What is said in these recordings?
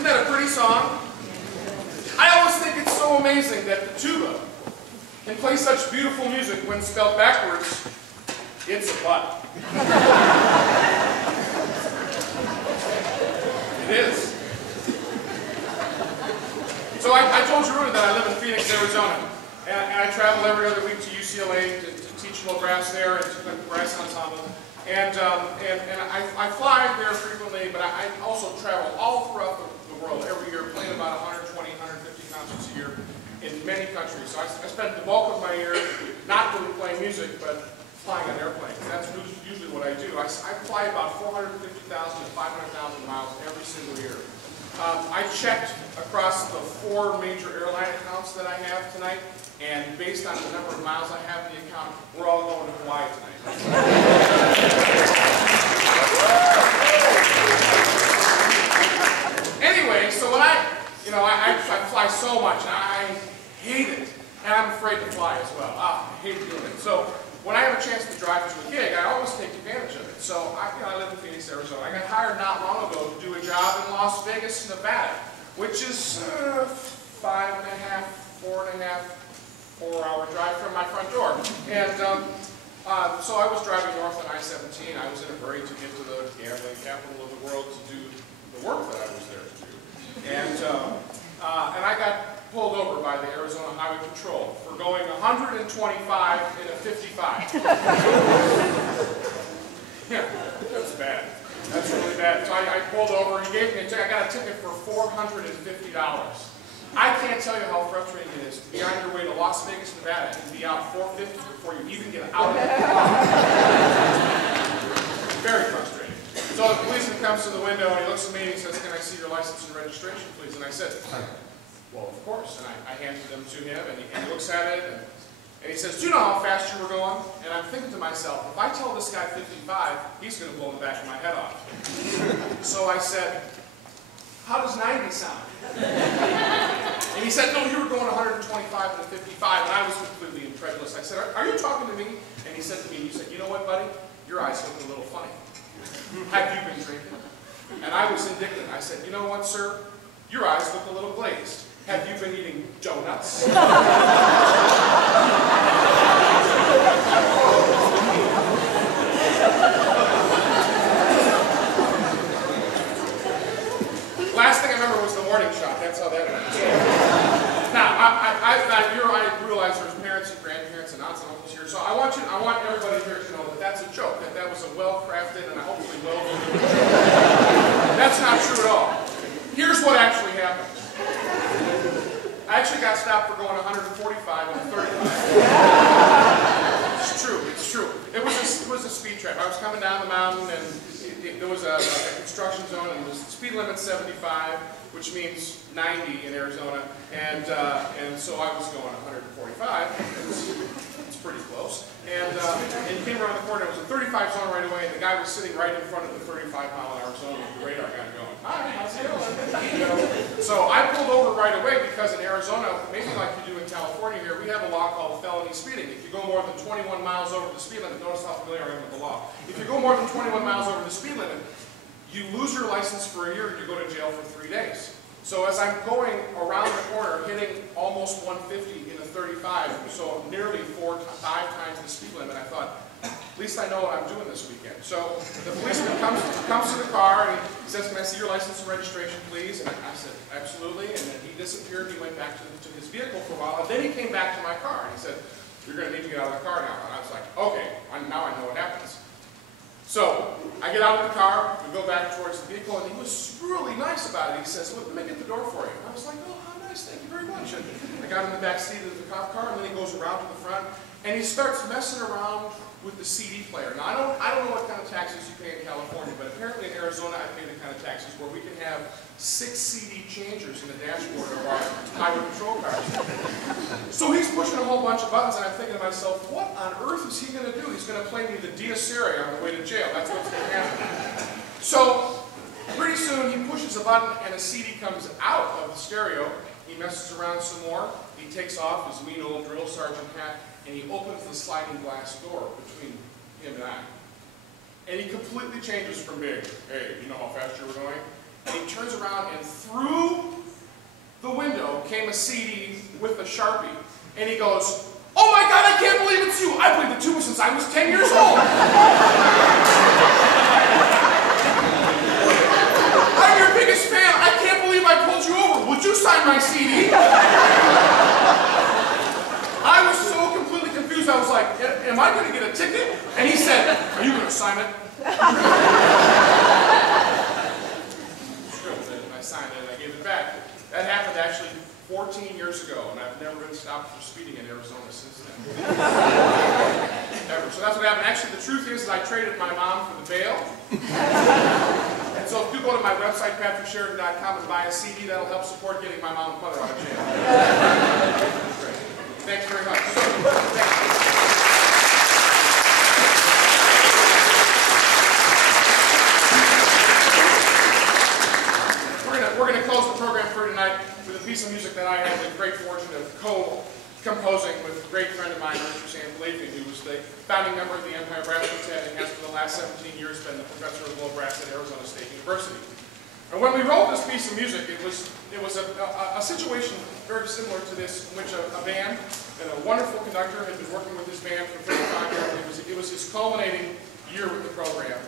Isn't that a pretty song? I always think it's so amazing that the tuba can play such beautiful music when spelled backwards. It's a butt. It is. So I told you earlier that I live in Phoenix, Arizona, and I travel every other week to UCLA to teach little brass there and to play brass ensemble. And I fly there frequently, but I also travel all throughout the world every year, playing about 120, 150 concerts a year in many countries. So I spend the bulk of my year not really playing music, but flying on airplanes. That's usually what I do. I fly about 450,000 to 500,000 miles every single year. I checked across the 4 major airline accounts that I have tonight, and based on the number of miles I have in the account, we're all going to Hawaii tonight. Anyway, so when I fly so much, and I hate it, and I'm afraid to fly as well. I hate doing it. So when I have a chance to drive to a gig, I always take advantage of it. So I live in Phoenix, Arizona. I got hired not long ago to do a job in Las Vegas, Nevada, which is 5.5, 4-hour drive from my front door. And so I was driving north on I-17. I was in a hurry to get to the gambling capital of the world to do the work that I was there to do. And I got pulled over by the Arizona Highway Patrol for going 125 in a 55. Yeah, that's bad. That's really bad. So I pulled over. He gave me a ticket. I got a ticket for $450. I can't tell you how frustrating it is to be on your way to Las Vegas, Nevada, and be out $450 before you even get out of the car. Very frustrating. So the policeman comes to the window and he looks at me and he says, "Can I see your license and registration, please?" And I said, "Well, of course." And I handed them to him, and he looks at it, and he says, "Do you know how fast you were going?" And I'm thinking to myself, if I tell this guy 55, he's going to blow the back of my head off. So I said, "How does 90 sound?" And he said, "No, you were going 125 and a 55, and I was completely incredulous. I said, "Are you talking to me?" And he said to me, he said, "You know what, buddy? Your eyes look a little funny. Have you been drinking?" And I was indignant. I said, "You know what, sir? Your eyes look a little glazed. Have you been eating donuts?" Last thing I remember was the morning shot. That's how that went. Now, I realize there's parents and grandparents and aunts and uncles here, so I want everybody here to know that that's a joke, that was a well-crafted and hopefully well-delivered joke. That's not true at all. Here's what actually happened. I actually got stopped for going 145 and 35. It's true, it's true. It was a speed trap. I was coming down the mountain, and there was a construction zone, and the speed limit's 75, which means 90 in Arizona, and so I was going 145. It's pretty close. And he came around the corner. It was a 35 zone right away, and the guy was sitting right in front of the 35-mile-an-hour zone with the radar gun going, "Hi, how's it going?" So I pulled over right away because in Arizona, maybe like you do in California here, we have a law called felony speeding. If you go more than 21 miles over the speed limit, notice how familiar I am with the law. If you go more than 21 miles over the speed limit, you lose your license for a year and you go to jail for 3 days. So as I'm going around the corner, hitting almost 150 in a 35, so nearly 5 times the speed limit, I thought, at least I know what I'm doing this weekend. So the policeman comes to the car and he says, "Can I see your license and registration, please?" And I said, "Absolutely." And then he disappeared. He went back to his vehicle for a while, and then he came back to my car and he said, "You're going to need to get out of the car now." And I was like, "Okay, now I know what happens." So I get out of the car, we go back towards the vehicle, and he was really nice about it. He says, "Look, let me get the door for you." And I was like, "Oh, how nice, thank you very much." And I got in the back seat of the cop car, and then he goes around to the front, and he starts messing around with the CD player. Now, I don't know what kind of taxes you pay in California, but apparently in Arizona I pay the kind of taxes where we can have 6 CD changers in the dashboard of our highway patrol cars. So he's pushing a whole bunch of buttons, and I'm thinking to myself, what on earth is he going to do? He's going to play me the Dies Irae on the way to jail. That's what's going to happen. So pretty soon he pushes a button, and a CD comes out of the stereo. He messes around some more. He takes off his mean old drill sergeant hat, and he opens the sliding glass door between him and I. And he completely changes from being, "Hey, you know how fast you were going?" And he turns around, and through came a CD with a Sharpie. And he goes, "Oh my God, I can't believe it's you. I played the tuba since I was 10 years old. I'm your biggest fan. I can't believe I pulled you over. Would you sign my CD?" I was so completely confused. I was like, "Am I going to get a ticket?" And he said, "Are you going to sign it?" I signed it and I gave it back. That happened actually 14 years ago, and I've never been stopped for speeding in Arizona since then. Ever. So that's what happened. Actually, the truth is I traded my mom for the bail. And so if you go to my website, patricksheridan.com, and buy a CD, that'll help support getting my mom and mother out of jail. Great. Thanks very much. So, thank you. We're going to close the program for tonight with a piece of music that I had the great fortune of co-composing with a great friend of mine, Mr. Sam Blakey, who was the founding member of the Empire Brass Quartet and has for the last 17 years been the professor of low brass at Arizona State University. And when we wrote this piece of music, it was a situation very similar to this, in which a band and a wonderful conductor had been working with his band for 35 years. It was his culminating year with the program.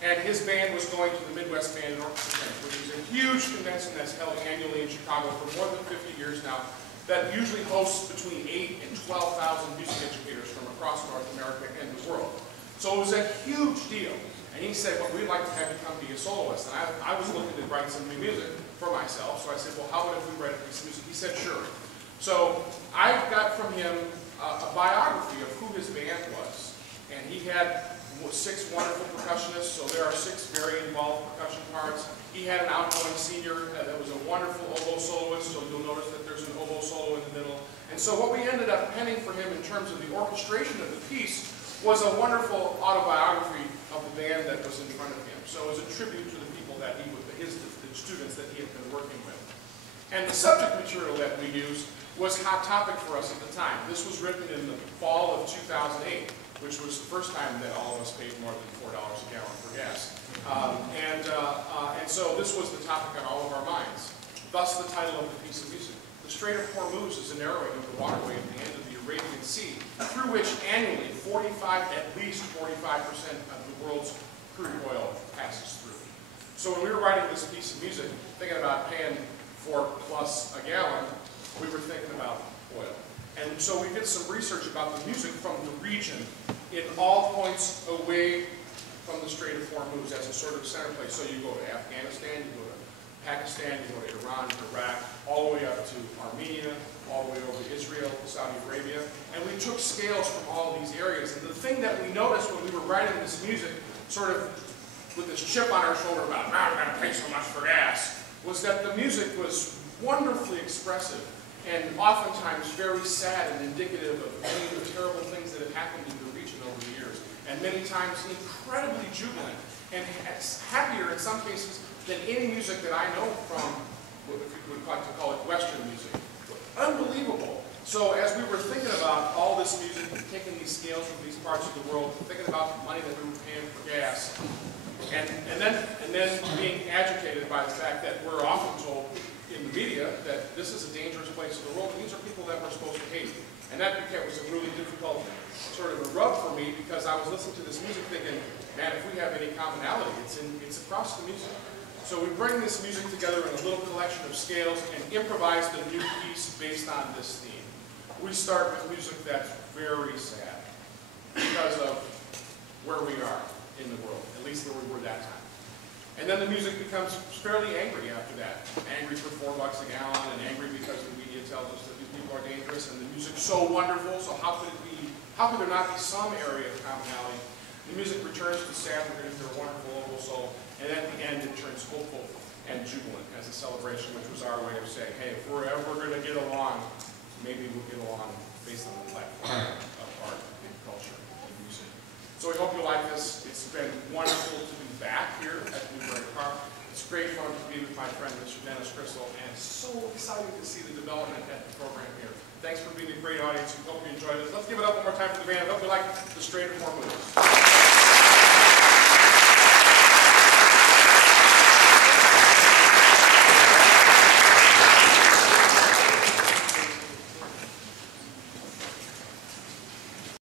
And his band was going to the Midwest Band and Orchestra Convention, which is a huge convention that's held annually in Chicago for more than 50 years now, that usually hosts between 8,000 and 12,000 music educators from across North America and the world. So it was a huge deal. And he said, "Well, we'd like to have you come be a soloist." And I was looking to write some new music for myself, so I said, "Well, how about if we write a piece of music?" He said, "Sure." So I got from him a biography of who his band was. And he had 6 wonderful percussionists, so there are 6 very involved percussion parts. He had an outgoing senior that was a wonderful oboe soloist, so you'll notice that there's an oboe solo in the middle. And so what we ended up penning for him in terms of the orchestration of the piece was a wonderful autobiography of the band that was in front of him. So it was a tribute to the people that the students that he had been working with. And the subject material that we used was hot topic for us at the time. This was written in the fall of 2008. Which was the first time that all of us paid more than $4 a gallon for gas. And so this was the topic on all of our minds. Thus the title of the piece of music. The Strait of Hormuz is a narrowing of the waterway at the end of the Arabian Sea, through which annually at least 45% of the world's crude oil passes through. So when we were writing this piece of music, thinking about paying $4+ a gallon, we were thinking about oil. And so we did some research about the music from the region in all points away from the Strait of Hormuz as a sort of center place. So you go to Afghanistan, you go to Pakistan, you go to Iran, Iraq, all the way up to Armenia, all the way over to Israel, Saudi Arabia. And we took scales from all of these areas. And the thing that we noticed when we were writing this music, sort of with this chip on our shoulder about, "I'm going to pay so much for gas," was that the music was wonderfully expressive and oftentimes very sad and indicative of many of the terrible things that have happened in the region over the years. And many times incredibly jubilant and happier in some cases than any music that I know from, if you would like to call it Western music. Unbelievable. So as we were thinking about all this music, taking these scales from these parts of the world, thinking about the money that we were paying for gas, and then being agitated by the fact that we're often told in the media that this is a dangerous place in the world. These are people that we're supposed to hate. And that was a really difficult sort of a rub for me, because I was listening to this music thinking, man, if we have any commonality, it's across the music. So we bring this music together in a little collection of scales and improvise the new piece based on this theme. We start with music that's very sad because of where we are in the world, at least where we were that time. And then the music becomes fairly angry after that. Angry for $4 a gallon, and angry because the media tells us that these people are dangerous, and the music's so wonderful, so how could there not be some area of commonality? The music returns to sad, we're going to hear a wonderful oboe solo, and at the end it turns hopeful and jubilant as a celebration, which was our way of saying, hey, if we're ever going to get along, maybe we'll get along based on the platform of art and culture and music. So we hope you like this. It's been wonderful to be back here at Newbury Park. It's great fun to be with my friend, Mr. Dennis Crystal, and so excited to see the development at the program here. Thanks for being a great audience. We hope you enjoyed it. Let's give it up one more time for the band. I hope you like the Strait of Hormuz.